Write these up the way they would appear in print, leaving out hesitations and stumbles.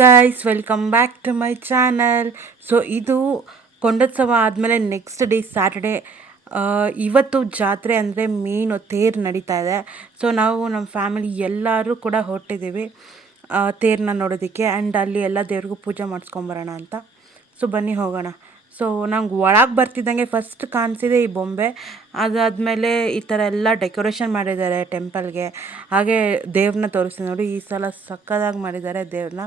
Guys, welcome back to my channel. So ಇದು ಕೊಂಡೋತ್ಸವ ಆದಮೇಲೆ ನೆಕ್ಸ್ಟ್ ಡೇ ಸ್ಯಾಟರ್ಡೇ. ಇವತ್ತು ಜಾತ್ರೆ ಅಂದರೆ ಮೇನು ತೇರು ನಡೀತಾ ಇದೆ. ಸೊ ನಾವು ನಮ್ಮ ಫ್ಯಾಮಿಲಿ ಎಲ್ಲರೂ ಕೂಡ ಹೊರಟಿದ್ದೀವಿ ತೇರನ್ನ ನೋಡೋದಕ್ಕೆ. ಆ್ಯಂಡ್ ಅಲ್ಲಿ ಎಲ್ಲ ದೇವ್ರಿಗೂ ಪೂಜೆ ಮಾಡಿಸ್ಕೊಂಬರೋಣ ಅಂತ. ಸೊ ಬನ್ನಿ ಹೋಗೋಣ. ಸೊ ನಂಗೆ ಒಳಗೆ ಬರ್ತಿದ್ದಂಗೆ ಫಸ್ಟ್ ಕಾಣಿಸಿದೆ ಈ ಬೊಂಬೆ. ಅದಾದಮೇಲೆ ಈ ಥರ ಎಲ್ಲ ಡೆಕೋರೇಷನ್ ಮಾಡಿದ್ದಾರೆ ಟೆಂಪಲ್ಗೆ. ಹಾಗೆ ದೇವ್ರನ್ನ ತೋರಿಸ್ತೀನಿ ನೋಡಿ, ಈ ಸಲ ಸಕ್ಕದಾಗಿ ಮಾಡಿದ್ದಾರೆ ದೇವ್ರನ್ನ.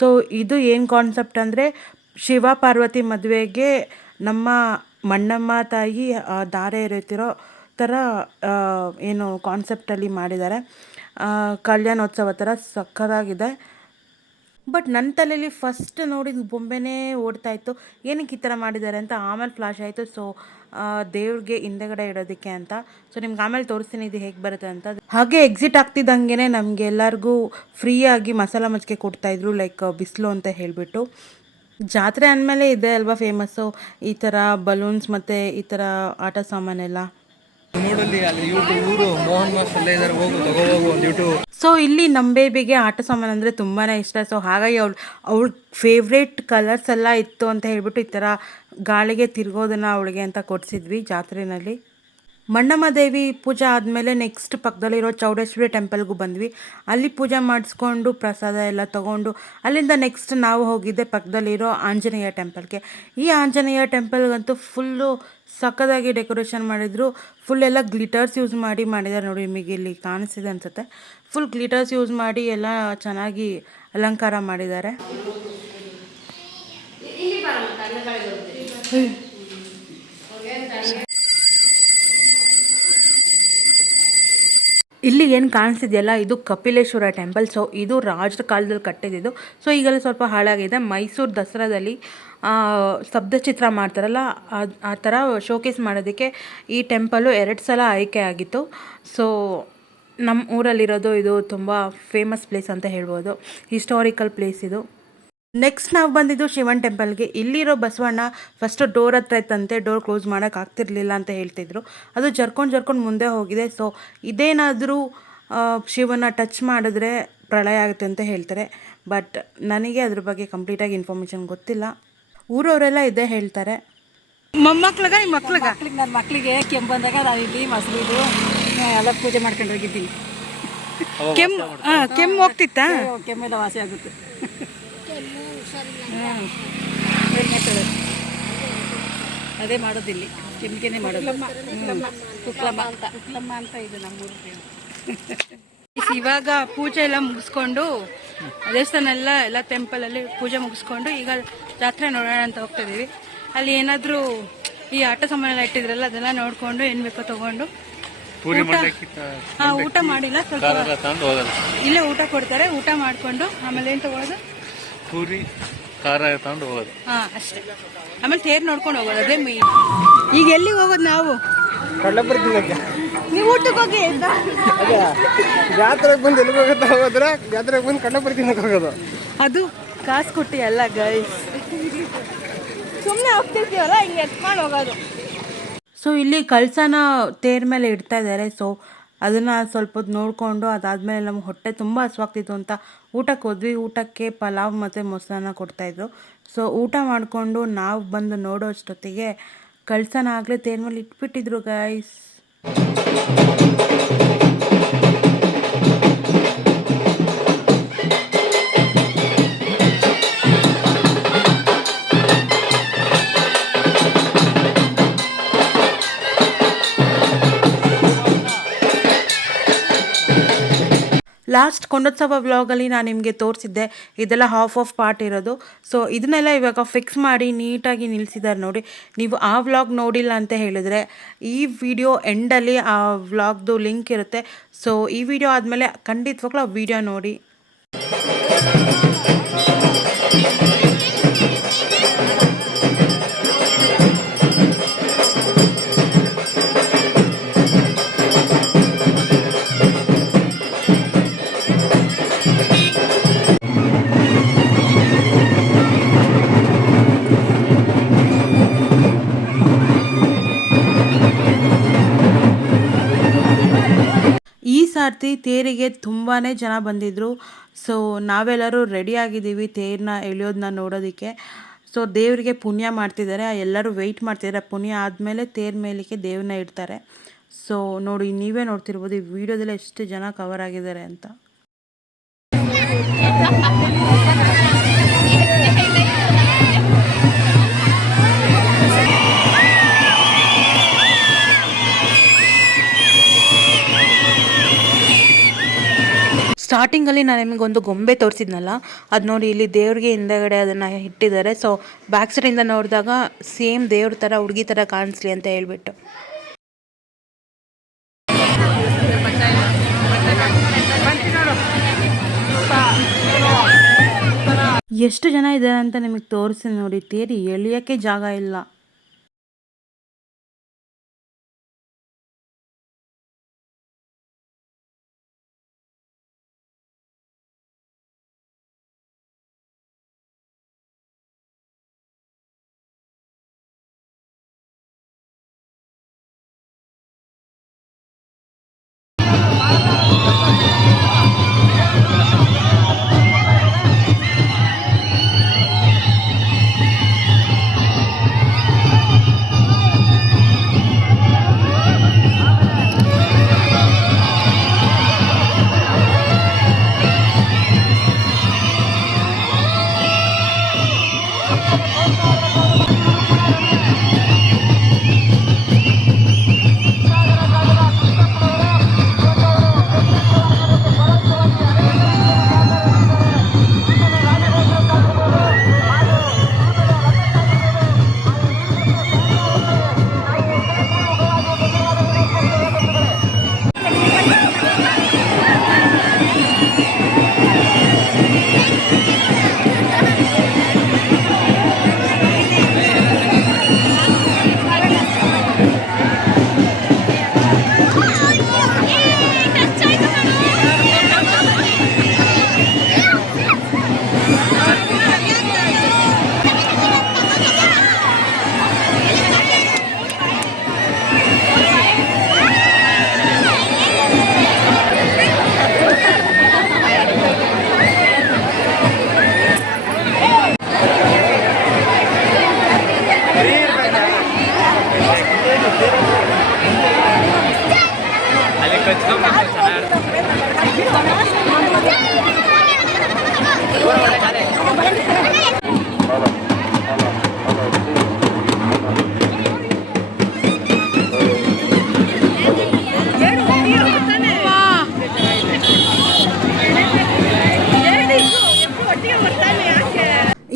ಸೊ ಇದು ಏನು ಕಾನ್ಸೆಪ್ಟ್ ಅಂದರೆ, ಶಿವ ಪಾರ್ವತಿ ಮದುವೆಗೆ ನಮ್ಮ ಮಣ್ಣಮ್ಮ ತಾಯಿ ದಾರೆ ಎರೆತಿರೋ ಥರ ಏನು ಕಾನ್ಸೆಪ್ಟಲ್ಲಿ ಮಾಡಿದ್ದಾರೆ. ಕಲ್ಯಾಣೋತ್ಸವ ಥರ ಸಕ್ಕದಾಗಿದೆ. ಬಟ್ ನನ್ನ ತಲೆಯಲ್ಲಿ ಫಸ್ಟ್ ನೋಡಿದ ಬೊಂಬೆನೇ ಓಡ್ತಾಯಿತ್ತು, ಏನಕ್ಕೆ ಈ ಥರ ಮಾಡಿದ್ದಾರೆ ಅಂತ. ಆಮೇಲೆ ಫ್ಲಾಶ್ ಆಯಿತು. ಸೊ ದೇವ್ರಿಗೆ ಹಿಂದೆಗಡೆ ಇಡೋದಕ್ಕೆ ಅಂತ. ಸೊ ನಿಮ್ಗೆ ಆಮೇಲೆ ತೋರಿಸ್ತೀನಿ ಇದು ಹೇಗೆ ಬರುತ್ತೆ ಅಂತ. ಹಾಗೆ ಎಕ್ಸಿಟ್ ಆಗ್ತಿದ್ದಂಗೆ ನಮಗೆ ಎಲ್ಲರಿಗೂ ಫ್ರೀಯಾಗಿ ಮಸಾಲ ಮಜ್ಜಿಗೆ ಕೊಡ್ತಾಯಿದ್ರು, ಲೈಕ್ ಬಿಸಿಲು ಅಂತ ಹೇಳಿಬಿಟ್ಟು. ಜಾತ್ರೆ ಅಂದಮೇಲೆ ಇದೆ ಅಲ್ವಾ ಫೇಮಸ್ಸು, ಈ ಥರ ಬಲೂನ್ಸ್ ಮತ್ತು ಈ ಥರ ಆಟ ಸಾಮಾನೆಲ್ಲ. ಸೊ ಇಲ್ಲಿ ನಮ್ಮ ಬೇಬಿಗೆ ಆಟ ಸಾಮಾನು ಅಂದರೆ ತುಂಬಾ ಇಷ್ಟ. ಸೊ ಹಾಗಾಗಿ ಅವಳ ಫೇವ್ರೇಟ್ ಕಲರ್ಸ್ ಎಲ್ಲ ಇತ್ತು ಅಂತ ಹೇಳ್ಬಿಟ್ಟು ಈ ಥರ ಗಾಳಿಗೆ ತಿರ್ಗೋದನ್ನು ಅವಳಿಗೆ ಅಂತ ಕೊಡಿಸಿದ್ವಿ ಜಾತ್ರೆಯಲ್ಲಿ. ಮಣ್ಣಮ್ಮ ದೇವಿ ಪೂಜೆ ಆದಮೇಲೆ ನೆಕ್ಸ್ಟ್ ಪಕ್ಕದಲ್ಲಿರೋ ಚೌಡೇಶ್ವರಿ ಟೆಂಪಲ್ಗೂ ಬಂದ್ವಿ. ಅಲ್ಲಿ ಪೂಜೆ ಮಾಡಿಸ್ಕೊಂಡು ಪ್ರಸಾದ ಎಲ್ಲ ತೊಗೊಂಡು ಅಲ್ಲಿಂದ ನೆಕ್ಸ್ಟ್ ನಾವು ಹೋಗಿದ್ದೆ ಪಕ್ಕದಲ್ಲಿರೋ ಆಂಜನೇಯ ಟೆಂಪಲ್ಗೆ. ಈ ಆಂಜನೇಯ ಟೆಂಪಲ್ಗಂತೂ ಫುಲ್ಲು ಸಕ್ಕದಾಗಿ ಡೆಕೋರೇಷನ್ ಮಾಡಿದರು. ಫುಲ್ ಎಲ್ಲ ಗ್ಲಿಟರ್ಸ್ ಯೂಸ್ ಮಾಡಿದ್ದಾರೆ ನೋಡಿ, ನಿಮಗೆ ಇಲ್ಲಿ ಕಾಣಿಸ್ತಿದೆ ಅನಿಸುತ್ತೆ. ಫುಲ್ ಗ್ಲಿಟರ್ಸ್ ಯೂಸ್ ಮಾಡಿ ಎಲ್ಲ ಚೆನ್ನಾಗಿ ಅಲಂಕಾರ ಮಾಡಿದ್ದಾರೆ. ಇಲ್ಲಿ ಏನು ಕಾಣಿಸ್ತಿದೆಯಲ್ಲ, ಇದು ಕಪಿಲೇಶ್ವರ ಟೆಂಪಲ್. ಸೊ ಇದು ರಾಜರ ಕಾಲದಲ್ಲಿ ಕಟ್ಟಿದ್ದು. ಸೊ ಈಗೆಲ್ಲ ಸ್ವಲ್ಪ ಹಾಳಾಗಿದೆ. ಮೈಸೂರು ದಸರಾದಲ್ಲಿ ಸ್ತಬ್ಧಚಿತ್ರ ಮಾಡ್ತಾರಲ್ಲ, ಆ ಥರ ಶೋಕೇಸ್ ಮಾಡೋದಕ್ಕೆ ಈ ಟೆಂಪಲ್ಲು 2 ಸಲ ಆಯ್ಕೆ ಆಗಿತ್ತು. ಸೊ ನಮ್ಮ ಊರಲ್ಲಿರೋದು ಇದು ತುಂಬ ಫೇಮಸ್ ಪ್ಲೇಸ್ ಅಂತ ಹೇಳ್ಬೋದು, ಹಿಸ್ಟಾರಿಕಲ್ ಪ್ಲೇಸ್ ಇದು. ನೆಕ್ಸ್ಟ್ ನಾವು ಬಂದಿದ್ದು ಶಿವನ್ ಟೆಂಪಲ್ಗೆ. ಇಲ್ಲಿರೋ ಬಸವಣ್ಣ ಫಸ್ಟು ಡೋರ್ ಹತ್ರ ಇತ್ತಂತೆ, ಡೋರ್ ಕ್ಲೋಸ್ ಮಾಡೋಕ್ಕಾಗ್ತಿರ್ಲಿಲ್ಲ ಅಂತ ಹೇಳ್ತಿದ್ರು. ಅದು ಜರ್ಕೊಂಡು ಮುಂದೆ ಹೋಗಿದೆ. ಸೊ ಇದೇನಾದರೂ ಶಿವನ ಟಚ್ ಮಾಡಿದ್ರೆ ಪ್ರಳಯ ಆಗುತ್ತೆ ಅಂತ ಹೇಳ್ತಾರೆ. ಬಟ್ ನನಗೆ ಅದ್ರ ಬಗ್ಗೆ ಕಂಪ್ಲೀಟಾಗಿ ಇನ್ಫಾರ್ಮೇಷನ್ ಗೊತ್ತಿಲ್ಲ. ಊರವರೆಲ್ಲ ಇದೇ ಹೇಳ್ತಾರೆ. ಮೊಮ್ಮಕ್ಳಿಗೆ ನನ್ನ ಮಕ್ಕಳಿಗೆ ಕೆಮ್ಮು ಬಂದಾಗ ನಾನು ಇಲ್ಲಿ ಮಸೂದು ಎಲ್ಲ ಪೂಜೆ ಮಾಡ್ಕೊಂಡು ಹೋಗಿದ್ದೀನಿ. ಕೆಮ್ಮು ಹೋಗ್ತಿತ್ತಾ? ಕೆಮ್ಮೆಲ್ಲ ವಾಸಿ ಆಗುತ್ತೆ. ಅದೇ ಮಾಡೋದಿಲ್ಲಿ, ಕೆಮ್ಮಿಗೆನೆ ಮಾಡೋದು. ಕುಕ್ಲಮ್ಮ ಅಂತ ಇದು ನಮ್ಮೂರಿಗೆ. ಇವಾಗ ಪೂಜೆ ಎಲ್ಲ ಮುಗಿಸ್ಕೊಂಡು ದೇವಸ್ಥಾನ ಎಲ್ಲ ಟೆಂಪಲಲ್ಲಿ ಪೂಜೆ ಮುಗಿಸ್ಕೊಂಡು ಈಗ ಜಾತ್ರೆ ನೋಡೋಣ ಅಂತ ಹೋಗ್ತಾ ಇದೀವಿ. ಅಲ್ಲಿ ಏನಾದರೂ ಈ ಆಟ ಸಾಮಾನೆಲ್ಲ ಇಟ್ಟಿದ್ರಲ್ಲ, ಅದೆಲ್ಲ ನೋಡ್ಕೊಂಡು ಏನು ಬೇಕೋ ತಗೊಂಡು ಊಟ ಮಾಡಿಲ್ಲ, ಸ್ವಲ್ಪ ಇಲ್ಲೇ ಊಟ ಕೊಡ್ತಾರೆ. ಊಟ ಮಾಡ್ಕೊಂಡು ಆಮೇಲೆ ಏನು ತಗೊಳ್ಳೋದು, ಪೂರಿ ಖಾರ ತಗೊಂಡು ಹೋಗೋದು. ಅಷ್ಟೇ. ಆಮೇಲೆ ತೇರು ನೋಡ್ಕೊಂಡು ಹೋಗೋದು, ಅದೇ ಮೇನ್. ಈಗ ಎಲ್ಲಿಗೆ ಹೋಗೋದು ನಾವು? ನೀವು ಊಟಕ್ಕೆ ಹೋಗಿ ಜಾತ್ರೆಗೆ ಬಂದು ಎಲ್ಲಿಗೆ ಹೋಗುತ್ತೆ ಹೋಗೋದ್ರೆ, ಜಾತ್ರೆಗೆ ಬಂದು ಕಡಲೆಪುರಿ ತಿನ್ನಕ್ಕೆ ಹೋಗೋದು. ಅದು ಕಾಸು ಕೊಟ್ಟು ಅಲ್ಲ ಗೈಸ್, ಸುಮ್ಮನೆ ಹೋಗ್ತಿರ್ತೀವಲ್ಲ ಹಿಂಗೆ ಎತ್ಕೊಂಡು ಹೋಗೋದು. ಸೊ ಇಲ್ಲಿ ಕಳಸನ ತೇರ್ ಮೇಲೆ ಇಡ್ತಾ ಇದ್ದಾರೆ. ಸೊ ಅದನ್ನು ಸ್ವಲ್ಪ ಹೊತ್ತು ನೋಡಿಕೊಂಡು ಅದಾದಮೇಲೆ ನಮ್ಗೆ ಹೊಟ್ಟೆ ತುಂಬ ಹಸುವಾಗ್ತಿತ್ತು ಅಂತ ಊಟಕ್ಕೆ ಹೋದ್ವಿ. ಊಟಕ್ಕೆ ಪಲಾವ್ ಮತ್ತು ಮೊಸರನ್ನ ಕೊಡ್ತಾಯಿದ್ರು. ಸೊ ಊಟ ಮಾಡಿಕೊಂಡು ನಾವು ಬಂದು ನೋಡೋ ಅಷ್ಟೊತ್ತಿಗೆ ಕಳಸನ ಆಗಲೇ ತೇರ್ ಮೇಲೆ ಇಟ್ಬಿಟ್ಟಿದ್ರು ಗೈಸ್. ಲಾಸ್ಟ್ ಕೊಂಡೋತ್ಸವ ವ್ಲಾಗಲ್ಲಿ ನಾನು ನಿಮಗೆ ತೋರಿಸಿದ್ದೆ, ಇದೆಲ್ಲ ಹಾಫ್ ಪಾರ್ಟ್ ಇರೋದು. ಸೊ ಇದನ್ನೆಲ್ಲ ಇವಾಗ ಫಿಕ್ಸ್ ಮಾಡಿ ನೀಟಾಗಿ ನಿಲ್ಲಿಸಿದ್ದಾರೆ ನೋಡಿ. ನೀವು ಆ ವ್ಲಾಗ್ ನೋಡಿಲ್ಲ ಅಂತ ಹೇಳಿದ್ರೆ ಈ ವಿಡಿಯೋ ಎಂಡಲ್ಲಿ ಆ ವ್ಲಾಗ್ದು ಲಿಂಕ್ ಇರುತ್ತೆ. ಸೊ ಈ ವಿಡಿಯೋ ಆದಮೇಲೆ ಖಂಡಿತವಾಗ್ಲೂ ಆ ವಿಡಿಯೋ ನೋಡಿ. ಸರ್ತಿ ತೇರಿಗೆ ತುಂಬಾ ಜನ ಬಂದಿದ್ದರು. ಸೊ ನಾವೆಲ್ಲರೂ ರೆಡಿ ಆಗಿದ್ದೀವಿ ತೇರನ್ನ ಎಳೆಯೋದನ್ನ ನೋಡೋದಕ್ಕೆ. ಸೊ ದೇವರಿಗೆ ಪುಣ್ಯ ಮಾಡ್ತಿದ್ದಾರೆ, ಎಲ್ಲರೂ ವೆಯ್ಟ್ ಮಾಡ್ತಿದ್ದಾರೆ. ಪುಣ್ಯ ಆದಮೇಲೆ ತೇರ ಮೇಲಕ್ಕೆ ದೇವ್ರನ್ನ ಇಡ್ತಾರೆ. ಸೊ ನೋಡಿ, ನೀವೇ ನೋಡ್ತಿರ್ಬೋದು ಈ ವಿಡಿಯೋದಲ್ಲಿ ಎಷ್ಟು ಜನ ಕವರ್ ಆಗಿದ್ದಾರೆ ಅಂತ. ಸ್ಟಾರ್ಟಿಂಗಲ್ಲಿ ನಾನು ನಿಮಗೊಂದು ಗೊಂಬೆ ತೋರಿಸಿದ್ನಲ್ಲ, ಅದು ನೋಡಿ ಇಲ್ಲಿ ದೇವ್ರಿಗೆ ಹಿಂದೆಗಡೆ ಅದನ್ನು ಇಟ್ಟಿದ್ದಾರೆ. ಸೊ ಬ್ಯಾಕ್ ಸೈಡಿಂದ ನೋಡಿದಾಗ ಸೇಮ್ ದೇವ್ರ ಥರ ಹುಡುಗಿ ಥರ ಕಾಣಿಸ್ಲಿ ಅಂತ ಹೇಳ್ಬಿಟ್ಟು. ಎಷ್ಟು ಜನ ಇದ್ದಾರೆ ಅಂತ ನಿಮಗೆ ತೋರಿಸಿ ನೋಡಿ, ತೇರಿ ಎಳಿಯೋಕ್ಕೆ ಜಾಗ ಇಲ್ಲ.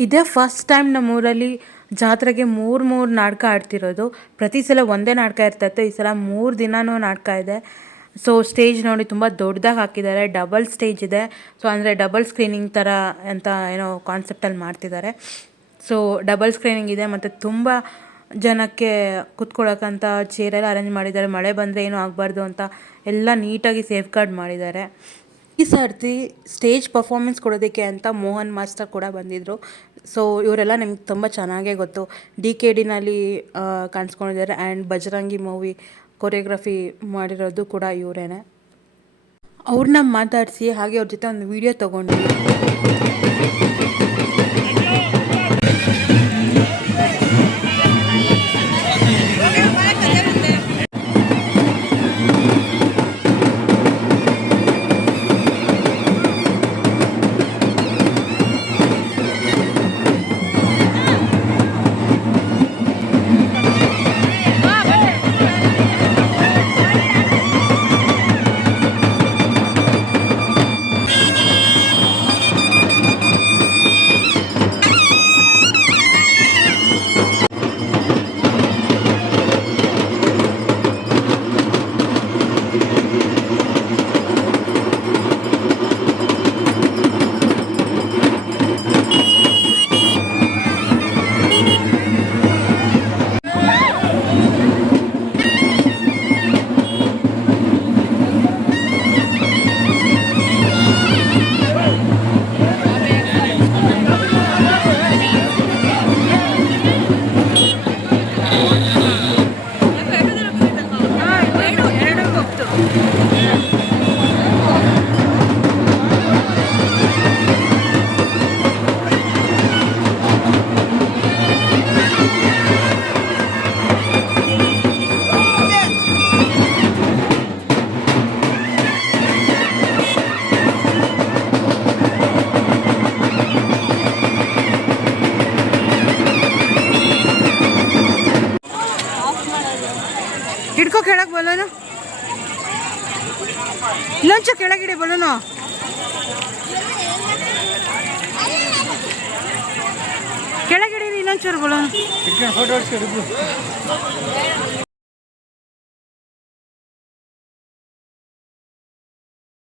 ಇದೇ ಫಸ್ಟ್ ಟೈಮ್ ನಮ್ಮೂರಲ್ಲಿ ಜಾತ್ರೆಗೆ ಮೂರು ನಾಟಕ ಆಡ್ತಿರೋದು. ಪ್ರತಿ ಸಲ ಒಂದೇ ನಾಟಕ ಇರ್ತಾಯಿತ್ತು, ಈ ಸಲ 3 ದಿನವೂ ನಾಟಕ ಇದೆ. ಸೊ ಸ್ಟೇಜ್ ನೋಡಿ ತುಂಬ ದೊಡ್ಡದಾಗಿ ಹಾಕಿದ್ದಾರೆ, ಡಬಲ್ ಸ್ಟೇಜ್ ಇದೆ. ಸೊ ಅಂದರೆ ಡಬಲ್ ಸ್ಕ್ರೀನಿಂಗ್ ಥರ ಅಂತ ಏನೋ ಕಾನ್ಸೆಪ್ಟಲ್ಲಿ ಮಾಡ್ತಿದ್ದಾರೆ. ಸೊ ಡಬಲ್ ಸ್ಕ್ರೀನಿಂಗ್ ಇದೆ ಮತ್ತು ತುಂಬ ಜನಕ್ಕೆ ಕೂತ್ಕೊಳ್ಳೋಕ್ಕಂತ ಚೇರೆಲ್ಲ ಅರೇಂಜ್ ಮಾಡಿದ್ದಾರೆ. ಮಳೆ ಬಂದರೆ ಏನೂ ಆಗಬಾರ್ದು ಅಂತ ಎಲ್ಲ ನೀಟಾಗಿ ಸೇಫ್ ಗಾರ್ಡ್ ಮಾಡಿದ್ದಾರೆ. ಈ ಸರ್ತಿ ಸ್ಟೇಜ್ ಪರ್ಫಾರ್ಮೆನ್ಸ್ ಕೊಡೋದಕ್ಕೆ ಅಂತ ಮೋಹನ್ ಮಾಸ್ಟರ್ ಕೂಡ ಬಂದಿದ್ದರು. ಸೊ ಇವರೆಲ್ಲ ನಿಮ್ಗೆ ತುಂಬ ಚೆನ್ನಾಗೇ ಗೊತ್ತು. DKDನಲ್ಲಿ ಕಾಣಿಸ್ಕೊಂಡಿದ್ದಾರೆ ಆ್ಯಂಡ್ ಬಜರಂಗಿ ಮೂವಿ ಕೊರಿಯೋಗ್ರಫಿ ಮಾಡಿರೋದು ಕೂಡ ಇವರೇನೆ. ಅವ್ರನ್ನ ಮಾತಾಡಿಸಿ ಹಾಗೆ ಅವ್ರ ಜೊತೆ ಒಂದು ವಿಡಿಯೋ ತೊಗೊಂಡ್ವಿ. ಬಲೂನು ಇನ್ನೊಂಚೂರು ಕೆಳಗಿಡಿ ಬಲೂನು ಕೆಳಗಿಡಿ ಇನ್ನೊಂಚೂರು ಬಲೂನು ಫೋಟೋ ಹೊಡ್ಸ್ಕೊಂಡು